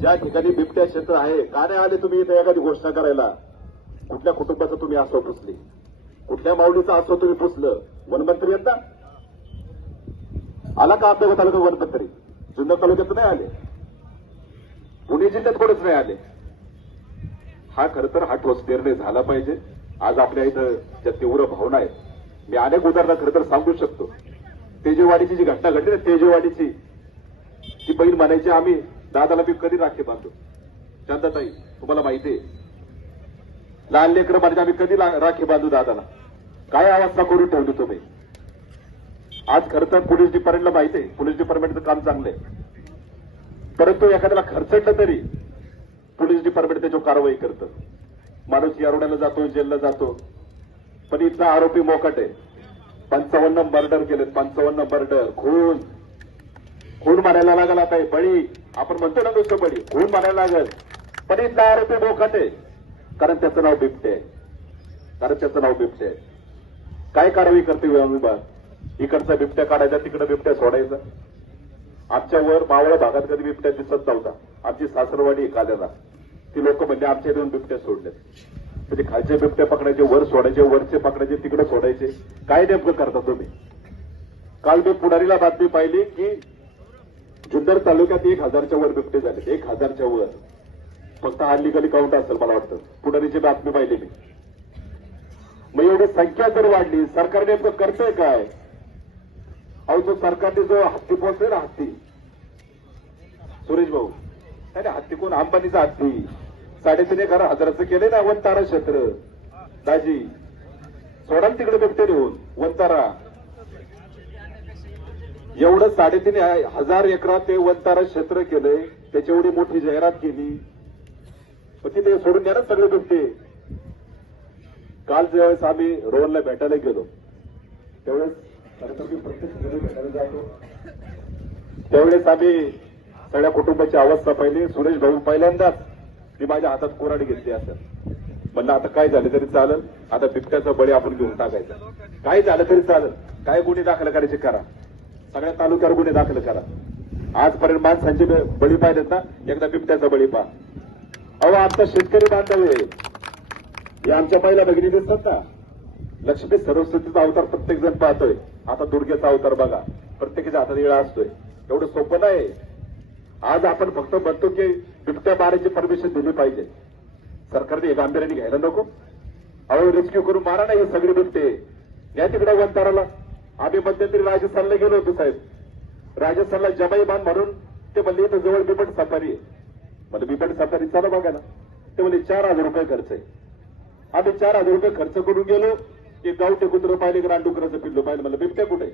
ज्या ठिकाणी बिबट्या क्षेत्र आहे का नाही आले तुम्ही इथे एखादी घोषणा करायला? कुठल्या कुटुंबाचं तुम्ही आसव पुसली. कुठल्या माऊलीचं आसव तुम्ही पुसलं. वनमंत्री आहेत ना? आला का आपल्या तालुका वनमंत्री? जुन्नर तालुक्यात नाही आले. पुणे जिल्ह्यात कोणच नाही आले. हा खर तर हा ठोस निर्णय झाला पाहिजे. आज आपल्या इथं ज्या तीव्र भावना आहेत मी अनेक उदाहरणं खरं तर सांगू शकतो. तेजेवाडीची जी घटना घडली ना तेजेवाडीची ती बहीण म्हणायची आम्ही दादाला मी कधी राखी बांधतो शांतताई तुम्हाला माहिती आहे लहान लेकर म्हणजे आम्ही कधी राखे राखी बांधू दादाला? काय अवस्था करून ठेवली तुम्ही? आज खरं तर पोलीस डिपार्टमेंटला माहिती आहे पोलीस डिपार्टमेंटचं काम चांगलं आहे. परंतु एखाद्याला खर्चटलं तरी पोलीस डिपार्टमेंट त्याच्यावर कारवाई करतं. माणूस यारोड्याला जातो जेलला जातो. पण इथला आरोपी मोकट आहे. पंचावन्न मर्डर केलेत. पंचावन्न मर्डर खून. खून मारायला लागल आता बळी. आपण म्हणतो ना नुसतं बळी. खून मारायला लागल. पण इथला आरोपी मोकट आहे. कारण त्याचं नाव बिबटे आहे. कारण त्याचं नाव बिबटे आहे. काय कारवाई करते विभाग? इकडचा बिबट्या काढायचा तिकडे बिबट्या सोडायचा. आमच्या वर मावळ भागात कधी बिबट्या दिसत नव्हता. आमची सासरवाडी एखाद्याला ती लोक म्हणजे आमच्या दोन बिबट्या सोडले म्हणजे खालचे बिबट्या पकडायचे वर सोडायचे वरचे पकडायचे तिकडे सोडायचे. काय नेमकं करता तुम्ही? काल मी पुढारीला बातमी पाहिली की जुन्नर तालुक्यात एक हजारच्या वर बिबटे झाले. एक हजारच्या वर. फक्त अनलिगली काउंट असेल मला वाटतं. पुढारीची बातमी पाहिली मी. मग एवढी संख्या जर वाढली सरकार नेमकं करतंय काय? अहो जो सरकारने जो हत्ती पोहोचले ना हत्ती. सुरेश भाऊ. नाही हत्ती कोण? अंबानीचा हत्ती. साडेतीन एक हजाराचं केले ना वंतारा क्षेत्र. दाजी सोडा तिकडे बिबटे नेऊन. वंतारा एवढं साडेतीन हजार एकरात ते वनतारा क्षेत्र केलंय त्याची एवढी मोठी जाहिरात केली. पण तिथे सोडून द्या ना सगळे गोष्टी काल ज्यावेळेस आम्ही रोहनला भेटायला गेलो त्यावेळेस मी भेटायला जातो. त्यावेळेस आम्ही सगळ्या कुटुंबाची अवस्था पाहिली सुरेश भाऊ पहिल्यांदाच मी माझ्या हातात कोराड घेतली असं. म्हणलं आता काय झालं तरी चालेल आता बिबट्याचा बळी आपण घेऊन टाकायचा. काय झालं तरी चालेल काय गुन्हे दाखल करायचे करा. सगळ्या तालुक्यावर गुन्हे दाखल करा. आजपर्यंत माणसांचे बळी पाहिजेत ना? एकदा बिबट्याचा बळी पहा. अहो आमचा शेतकरी बांधव आहे. हे आमच्या पहिल्या भगिनी दिसतात ना? लक्ष्मी सरस्वतीचा अवतार प्रत्येक जण पाहतोय. आता दुर्गेचा अवतार बघा. प्रत्येकाच्या हातात येळा असतोय. एवढं सोपं नाही. आज आपण फक्त म्हणतो की बिबट्या मारायची परमिशन दिली पाहिजे. सरकारने हे गांभीर्याने घ्यायला नको. अहो रेस्क्यू करून मारा ना हे सगळे बिबटे. या तिकडे वंताराला आम्ही मध्यंतरी राजस्थानला गेलो होतो साहेब. राजस्थानला जमाई बांध म्हणून ते म्हणले इथं जवळ बिबट सफारी आहे. म्हणजे बिबट सफारी? चला बघा ना. ते म्हणजे चार हजार रुपये खर्च आहे. आम्ही चार हजार रुपये खर्च करून गेलो की गावठे कुत्रं पाहिले रानडुकराचं पिल्लो पाहिलं. म्हणलं बिबट्या कुठे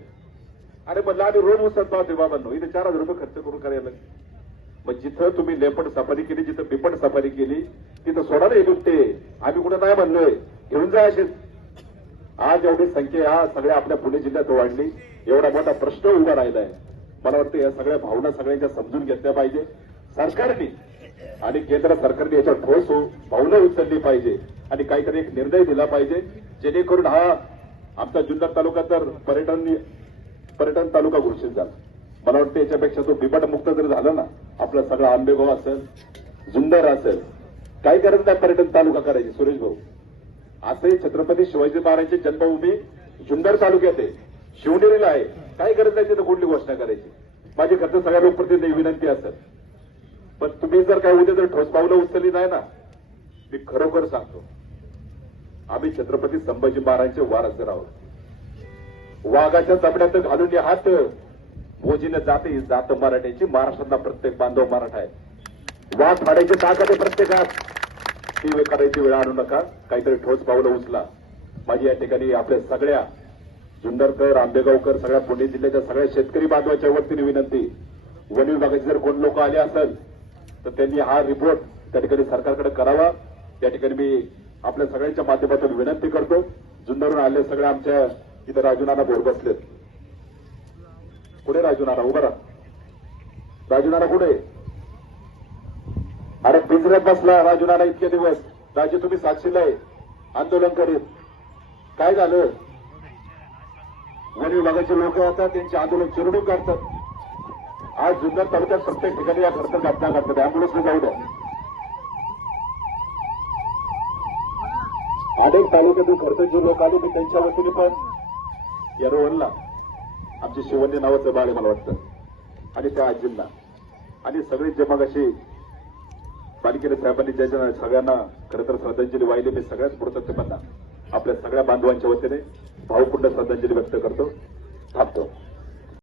अरे म्हणलं आम्ही रोज उसत पाहतोय बाबांनो. इथे चार हजार रुपये खर्च करून करायला मग जिथं तुम्ही लेपट सफारी केली जिथं बिपट सफारी केली तिथं सोडा रे बिबटे. आम्ही कुठं नाही म्हणलोय. घेऊन जा असेच आज एवढी संख्या ह्या सगळ्या आपल्या पुणे जिल्ह्यात वाढली एवढा मोठा प्रश्न उभा राहिलाय. मला वाटतं या सगळ्या भावना सगळ्यांच्या समजून घेतल्या पाहिजे. सरकारने आणि केंद्र सरकारने याच्यावर ठोस भावना उचलली पाहिजे. आणि काहीतरी एक निर्णय दिला पाहिजे. जेणेकरून हा आमचा जुन्नर तालुका तर पर्यटन पर्यटन तालुका घोषित झाला. मला वाटतं याच्यापेक्षा तो बिबटमुक्त जर झाला ना आपला सगळा आंबेगाव असेल जुन्नर असेल काही गरज नाही पर्यटन तालुका करायची? सुरेश भाऊ. असंही छत्रपती शिवाजी महाराजांची जन्मभूमी जुन्नर तालुक्यात आहे. शिवनेरीला आहे. काय गरज नाही तिथं कुठली घोषणा करायची? माझी खर्च सगळ्या लोकप्रतिनिधी विनंती असेल पण तुम्ही जर काय उद्या जर ठोस पावलं उचलली नाही ना मी खरोखर सांगतो आम्ही छत्रपती संभाजी महाराजांचे वारसदार आहोत. वाघाच्या चपड्यात घालून या हात मोजीनं जाते ही जात मराठ्याची महाराष्ट्रातला प्रत्येक बांधव मराठा आहे. वाघ फाडायची ताकद आहे प्रत्येकात. ती करायची वेळ आणू नका. काहीतरी ठोस पावलं उचला. माझी या ठिकाणी आपल्या सगळ्या जुन्नरकर आंबेगावकर सगळ्या पुणे जिल्ह्याच्या सगळ्या शेतकरी बांधवाच्या वतीने विनंती. वन विभागाचे जर कोण लोक आले असेल तर त्यांनी हा रिपोर्ट त्या ठिकाणी सरकारकडे करावा. या ठिकाणी मी आपल्या सगळ्यांच्या माध्यमातून विनंती करतो. जुन्नरून आले सगळ्या आमच्या इथं राजूनाना बोर बसलेत. कुठे राजूनाना? उभा राहा. राजूनाना कुठे? अरे पिंजऱ्यात बसला राजूनाना इतके दिवस. राजू तुम्ही साक्षीला आहे. आंदोलन करीत. काय झालं? वन विभागाचे लोक आता त्यांचे आंदोलन चिरडून काढतात. आज जुन्नर तालुक्यात प्रत्येक ठिकाणी या खडतर घटना घडतात. अँब्युलन्सने जाऊ द्या. अनेक तालुक्यातून खडतरचे लोक आले मी त्यांच्या वतीने पण या रोहनला आमचे शिवन्य नावाचं बाळ आहे मला वाटतं. आणि त्या आजींना. आणि सगळी जमागाशी मग साहेबांनी ज्याच्या सगळ्यांना खरं तर श्रद्धांजली वाहिली मी सगळ्याच कृतज्ञांना आपल्या सगळ्या बांधवांच्या वतीने भावपूर्ण श्रद्धांजली व्यक्त करतो. थांबतो.